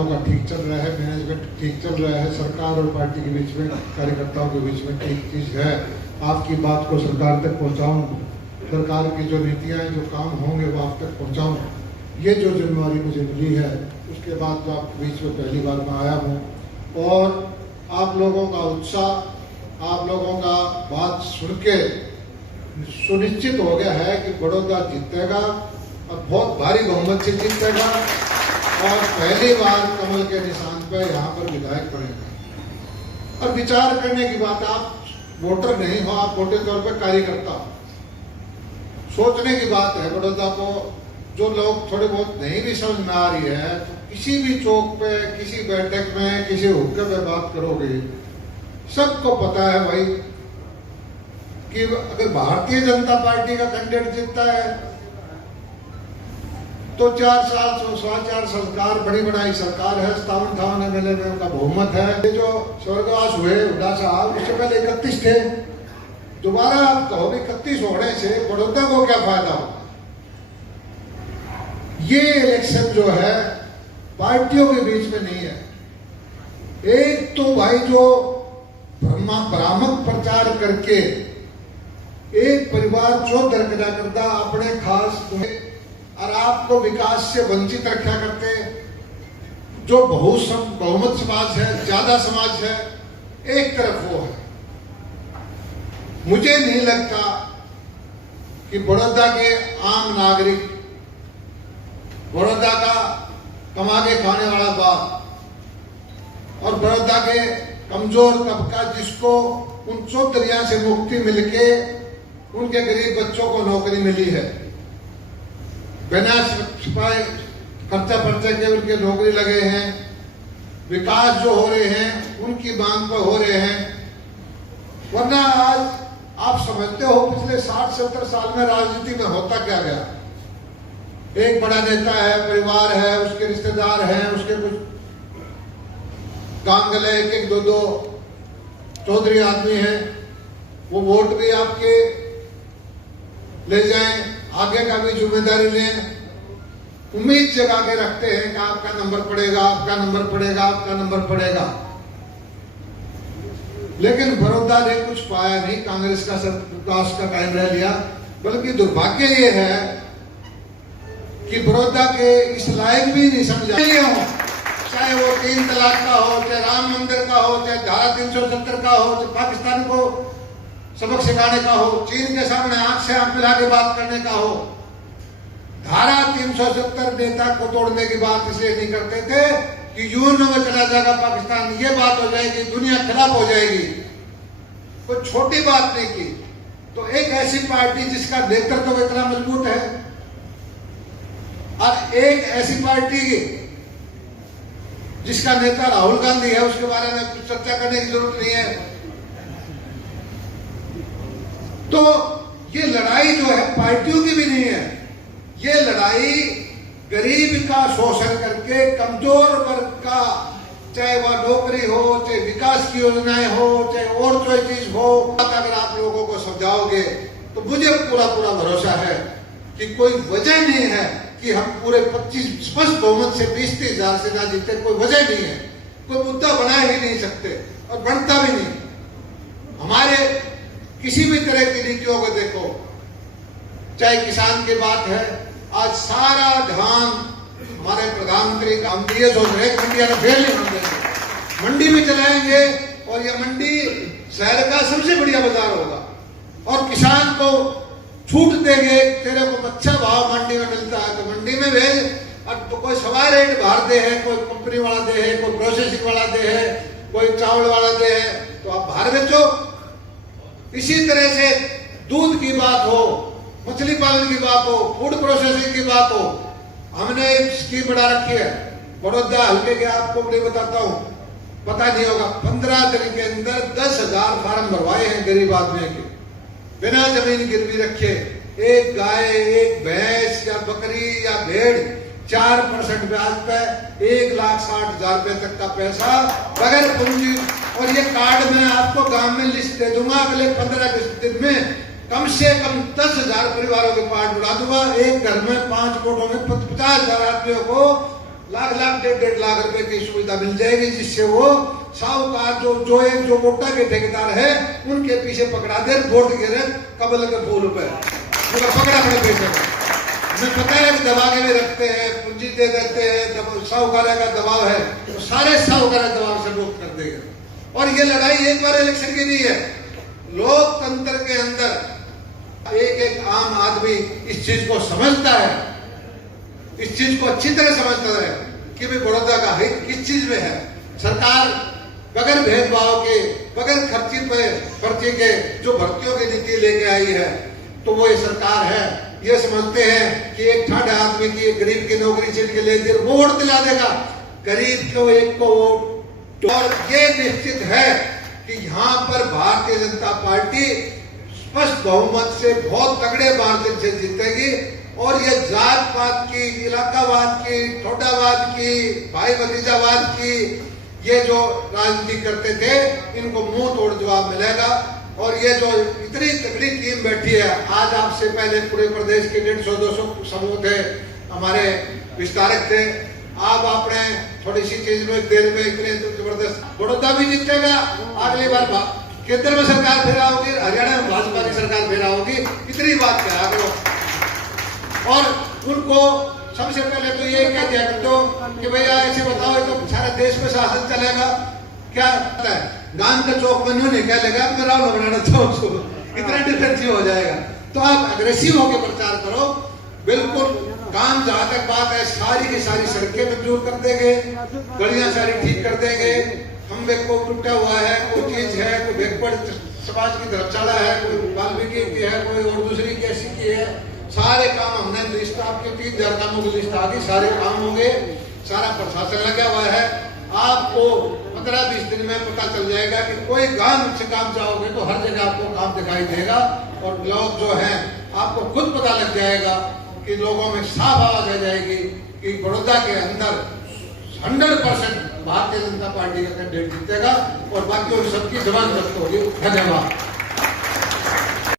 का ठीक चल रहा है, मैनेजमेंट ठीक चल रहा है, सरकार और पार्टी के बीच में, कार्यकर्ताओं के बीच में एक चीज है, आपकी बात को सरकार तक पहुंचाऊं, सरकार की जो नीतियां जो काम होंगे वो आप तक पहुंचाऊं। ये जो जिम्मेवारी मुझे मिली है, उसके बाद जो आपके बीच में पहली बार मैं आया हूँ और आप लोगों का उत्साह, आप लोगों का बात सुन के सुनिश्चित हो गया है कि बड़ौदा जीतेगा और बहुत भारी बहुमत से जीतेगा और पहली बार कमल के निशान पर यहाँ पर विधायक बनेगा। और विचार करने की बात, आप वोटर नहीं हो, आप मोटे तौर पर कार्यकर्ता हो। सोचने की बात है, बड़ौदा को जो लोग थोड़े बहुत नहीं भी समझ में आ रही है, तो किसी भी चौक पे, किसी बैठक में, किसी हुक्के पे बात करोगे, सबको पता है भाई कि अगर भारतीय जनता पार्टी का कैंडिडेट जीतता है तो 4 साल 4.5 सरकार, बड़ी बनाई सरकार है, 57 MLA में उनका बहुमत है। ये जो स्वर्गवास हुए हुड्डा साहब, उससे पहले 31 थे। दोबारा आप कहो 31 होने से बड़ौदा को क्या फायदा हो? ये इलेक्शन जो है पार्टियों के बीच में नहीं है। एक तो भाई जो भ्रामक प्रचार करके एक परिवार जो दरकिनार करता अपने खास और आपको विकास से वंचित रखा करते, जो बहुमत समाज है, ज्यादा समाज है, एक तरफ वो है। मुझे नहीं लगता कि बड़ौदा के आम नागरिक, बड़ौदा का कमा के खाने वाला बाप और बड़ौदा के कमजोर तबका, जिसको उन चौधरिया से मुक्ति मिलके उनके गरीब बच्चों को नौकरी मिली है, बिना सिपाही खर्चा पर्चा के उनके नौकरी लगे हैं, विकास जो हो रहे हैं उनकी मांग पर हो रहे हैं। वरना आज आप समझते हो पिछले 60-70 साल में राजनीति में होता क्या गया? एक बड़ा नेता है, परिवार है, उसके रिश्तेदार हैं, उसके कुछ काम गले, एक 2 चौधरी आदमी हैं, वो वोट भी आपके ले जाएं, आगे का भी जिम्मेदारी लें, उम्मीद जगा के रखते हैं कि आपका नंबर पड़ेगा, आपका नंबर पड़ेगा, आपका नंबर पड़ेगा। लेकिन बड़ौदा ने कुछ पाया नहीं, कांग्रेस का विकास का टाइम रह लिया। बल्कि दुर्भाग्य ये है कि बड़ौदा के इस लायक भी नहीं समझा हो, चाहे वो 3 तलाक का हो, चाहे राम मंदिर का हो, चाहे धारा 370 का हो, चाहे पाकिस्तान को सबक सिखाने का हो, चीन के सामने आंख से आंख मिला के बात करने का हो। धारा 370 नेता को तोड़ने की बात इसलिए नहीं करते थे कि यूएन में चला जाएगा पाकिस्तान, ये बात हो जाएगी, दुनिया खिलाफ हो जाएगी। कोई छोटी बात नहीं की। तो एक ऐसी पार्टी जिसका नेतृत्व इतना मजबूत है और एक ऐसी पार्टी जिसका नेता राहुल गांधी है, उसके बारे में कुछ चर्चा करने की जरूरत नहीं है। तो ये लड़ाई जो है पार्टियों की भी नहीं है, ये लड़ाई गरीब का शोषण करके कमजोर वर्ग का, चाहे वह नौकरी हो, चाहे विकास की योजनाएं हो, चाहे और कोई चीज हो, अगर आप लोगों को समझाओगे तो मुझे पूरा भरोसा है कि कोई वजह नहीं है कि हम पूरे 25 स्पष्ट बहुमत से 20-30 हजार से ना जीते। कोई वजह नहीं है, कोई मुद्दा बना ही नहीं सकते और बनता भी नहीं। हमारे किसी भी तरह की नीतियों को देखो, चाहे किसान की बात है, आज सारा ध्यान हमारे प्रधानमंत्री का, हम ये सोच रहे इंडिया में फेल नहीं होने देंगे, मंडी में चलाएंगे और यह मंडी शहर का सबसे बढ़िया बाजार होगा और किसान को छूट देंगे। तेरे को अच्छा भाव मंडी में मिलता है तो मंडी में भेज, और तो कोई सवा रेट बाहर दे है, कोई कंपनी वाला दे है, कोई प्रोसेसिंग वाला दे है, कोई चावल वाला दे है, तो आप बाहर बेचो। इसी तरह से दूध की बात हो, मछली पालन की बात हो, फूड प्रोसेसिंग की बात हो, हमने एक स्कीम बढ़ा रखी है बड़ौदा हल्के के, आपको नहीं बताता हूं, पता नहीं होगा। 15 दिन के अंदर 10,000 फार्म भरवाए हैं गरीब आदमी के, बिना जमीन गिरवी रखे। एक गाय, एक भैंस या बकरी या भेड़ 4% ब्याज पे 1,60,000 रुपए तक का पैसा बगैर पूंजी। और ये कार्ड मैं आपको गांव में लिस्ट दे दूंगा, अगले 15-20 दिन में कम से कम 10,000 परिवारों के कार्ड बढ़ा दूंगा। एक घर में 5 वोटों में 50,000 आदमियों को लाख लाख 1.5 लाख रुपए की सुविधा मिल जाएगी, जिससे वो साहूकार जो मोटा के ठेकेदार है उनके पीछे पकड़ा दे, वोट गिरे कबल के फूल पे पकड़ा अपने पैसे में। हमें पता है कि दबा के भी रखते हैं, पूंजी दे देते हैं, साहूकार का दबाव है तो सारे साहूकार दबाव से मुक्त कर देगा। और ये लड़ाई एक बार इलेक्शन की नहीं है, लोकतंत्र के अंदर एक एक आम आदमी इस चीज को समझता है, इस चीज को अच्छी तरह समझता है कि भाई बड़ौदा का हित किस चीज में है। सरकार बगैर भेदभाव के, बगैर खर्ची के जो भर्तियों की नीति लेके आई है, तो वो ये सरकार है, ये समझते हैं कि एक ठाडा आदमी की, एक गरीब की नौकरी छीन के ले दे वो वोट दिला देगा, गरीब को एक को वोट। और ये निश्चित है कि यहाँ पर भारतीय जनता पार्टी स्पष्ट बहुमत से बहुत तगड़े मार्जिन से जीतेगी। और ये जात पात की, इलाकावाद की, ठोडावाद की, भाई भतीजावाद की ये जो राजनीति करते थे, इनको मुंह तोड़ जवाब मिलेगा। और ये जो इतनी तगड़ी टीम बैठी है, आज आपसे पहले पूरे प्रदेश के 150-200 समूह थे, हमारे विस्तारक थे, आप आपने थोड़ी सी चीज में देर में इतने जबरदस्त बड़ौदा भी जीतेगा, अगली बार केंद्र में सरकार फिर होगी, हरियाणा में भाजपा की सरकार फिर होगी, इतनी बात कहा करो। और उनको सबसे पहले तो ये कह दिया तो कि भैया ऐसे बताओ तो सारे देश में शासन चलेगा क्या है, गांव का चौक बनो नहीं क्या लेगा, मैं राहुल बनाना चौक इतना डिफेंसिव हो जाएगा। तो आप अग्रेसिव होकर प्रचार करो, बिल्कुल काम जहां तक बात है सारी की सारी सड़कें मंजूर कर देंगे, गलियां सारी ठीक कर देंगे, हम को टूटा हुआ है, कोई चीज है, कोई बैकवर्ड समाज की धर्मशाला है, कोई वाल्मीकि की है, कोई और दूसरी कैसी की है, सारे काम हमने लिस्ट आपके 3000 कामों की लिस्ट आ गई, सारे काम होंगे, सारा प्रशासन लगा हुआ है। आपको 15-20 दिन में पता चल जाएगा कि कोई गांव से काम जाओगे तो हर जगह आपको काम दिखाई देगा। और लोग जो हैं आपको खुद पता लग जाएगा कि लोगों में साफ आवाज आ जाएगी कि बड़ौदा के अंदर 100% भारतीय जनता पार्टी का कैंडिडेट जीतेगा और बाकी सबकी जबान जब्त होगी। धन्यवाद।